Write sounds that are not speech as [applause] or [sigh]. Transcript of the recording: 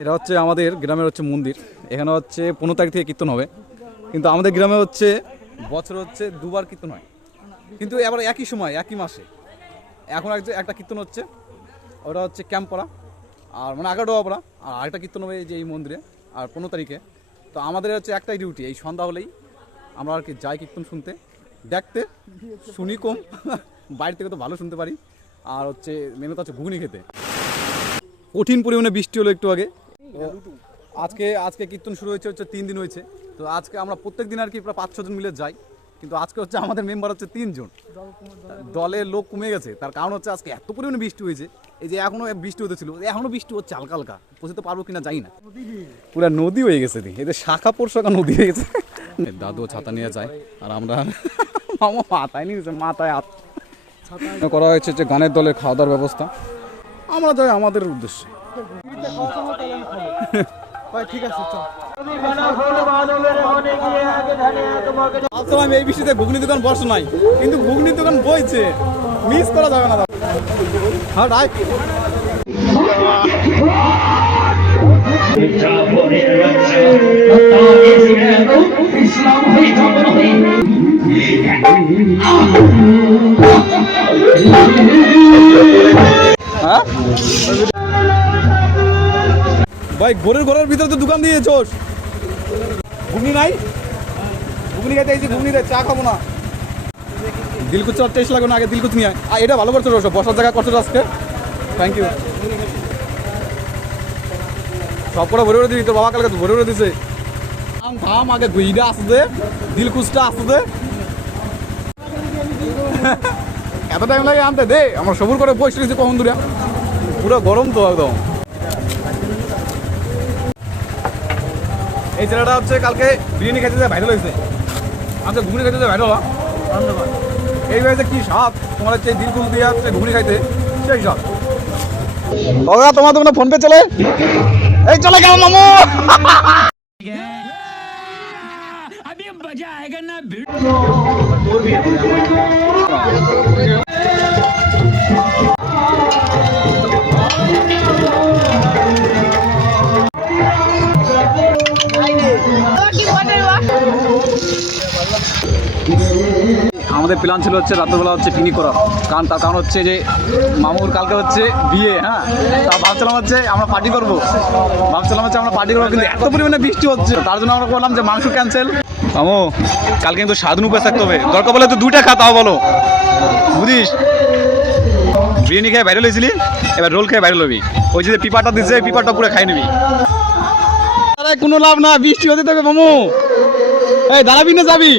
এটা হচ্ছে আমাদের গ্রামের হচ্ছে মন্দির। এখানে হচ্ছে পনেরো তারিখ থেকে কীর্তন হবে। কিন্তু আমাদের গ্রামে হচ্ছে, বছর হচ্ছে দুবার কীর্তন হয়। কিন্তু এবার একই সময়, একই মাসে। এখন এক একটা কীর্তন হচ্ছে, ওটা হচ্ছে ক্যাম্প পড়া আর মানে এগারোটা পড়া আর আরেকটা কীর্তন হবে যে এই মন্দিরে, আর পনেরো তারিখে। তো আমাদের হচ্ছে একটাই ডিউটি এই সন্ধ্যা হলেই আমরা আর কি যাই কীর্তন শুনতে। দেখতে, শুনি কম, [laughs] বাইরে থেকে তো ভালো শুনতে পারি। আর হচ্ছে মেনুতে হচ্ছে ঘুগনি খেতে। কঠিন পরিমাণে বৃষ্টি হলো একটু আগে। তো আজকে আজকে কীর্তন শুরু হয়েছে হচ্ছে তিন দিন হয়েছে। তো আজকে আমরা প্রত্যেক দিন আর কি প্রায় পাঁচ ছজন মিলে যাই। কিন্তু আজকে হচ্ছে আমাদের মেম্বার হচ্ছে তিনজন। দলের লোক কমে গেছে। তার কারণ হচ্ছে আজকে এত পরিমাণে বৃষ্টি হয়েছে। এই যে এখনও বৃষ্টি হতেছিল এখনও বৃষ্টি হচ্ছে হালকা হালকা পৌঁছতে পারব কিনা জানি না। পুরো নদী হয়ে গেছে এদের শাখা পোশাকা নদী হয়ে গেছে। দাদু ছাতা নিয়ে যায় আর আমরা [laughs] মামা মাথায় নিয়েছে মাথায় হাত। করা হয়েছে যে গানের দলের খাওয়া দাওয়ার ব্যবস্থা। আমরা যাই আমাদের উদ্দেশ্যে। ভাবছিলাম এই বৃষ্টিতে ঘুগনি দোকান বসে নাই, কিন্তু ঘুগনি দোকান বইছে। মিস করা যাবে না হ্যাঁ? ভাই ঘরের ঘরের ভিতরে তো দোকান দিয়ে দিয়েছোস ঘুগনি নাই? ঘুগনি খাইতে এই যে ঘুগনি রে চা খাব না। দিলকুচ আর টেস্ট লাগবে না আগে দিলকুচ নিয়ে। আর এটা ভালো করছ রোশ বসার জায়গা করছ আজকে? থ্যাংক ইউ সব করে ভরে ভরে দিবি তোর বাবা কালকে তো ভরে ভরে দিছে। থাম থাম আগে দুইটা আসতে দিলকুচটা আসতে [laughs] এত টাইম লাগে আনতে দে আমার সবুর করে বসে কখন দূরে? পুরো গরম তো একদম। এই ছেলেটা হচ্ছে কালকে বিরিয়ানি খেতে যায় ভাইরাল হয়েছে। আচ্ছা ঘুগনি খেতে যায় ভাইরাল এই হয়েছে কি স্বাদ? তোমার হচ্ছে দিলকুল দিয়ে হচ্ছে ঘুগনি খাইতে। সেই স্বাদ। দাদা তোমার তোমার ফোন পে চলে? এই চলে গেল মামু। আমাদের প্ল্যান ছিল হচ্ছে রাত্রবেলা হচ্ছে পিকনিক করার। কারণ তার কারণ হচ্ছে যে মামুর কালকে হচ্ছে বিয়ে হ্যাঁ? তা ভাবছিলাম হচ্ছে আমরা পার্টি করব। ভাবছিলাম হচ্ছে আমরা পার্টি করব, কিন্তু এত পরিমাণে বৃষ্টি হচ্ছে। তার জন্য আমরা বললাম যে মাংস ক্যান্সেল মামু, কালকে কিন্তু স্বাধীন উপায় থাকতে হবে। দরকার বলে তো দুইটা খা, তাও বলো। বুঝিস? বিরিয়ানি খেয়ে ভাইরাল হয়েছিলি এবার রোল খেয়ে ভাইরাল হবি ওই যে পিপাটা দিচ্ছে পিপাটা পুরো খাই নিবি। কোনো লাভ না, বৃষ্টি হতে থাকবে, মামু। এই দাঁড়াবি না যাবি।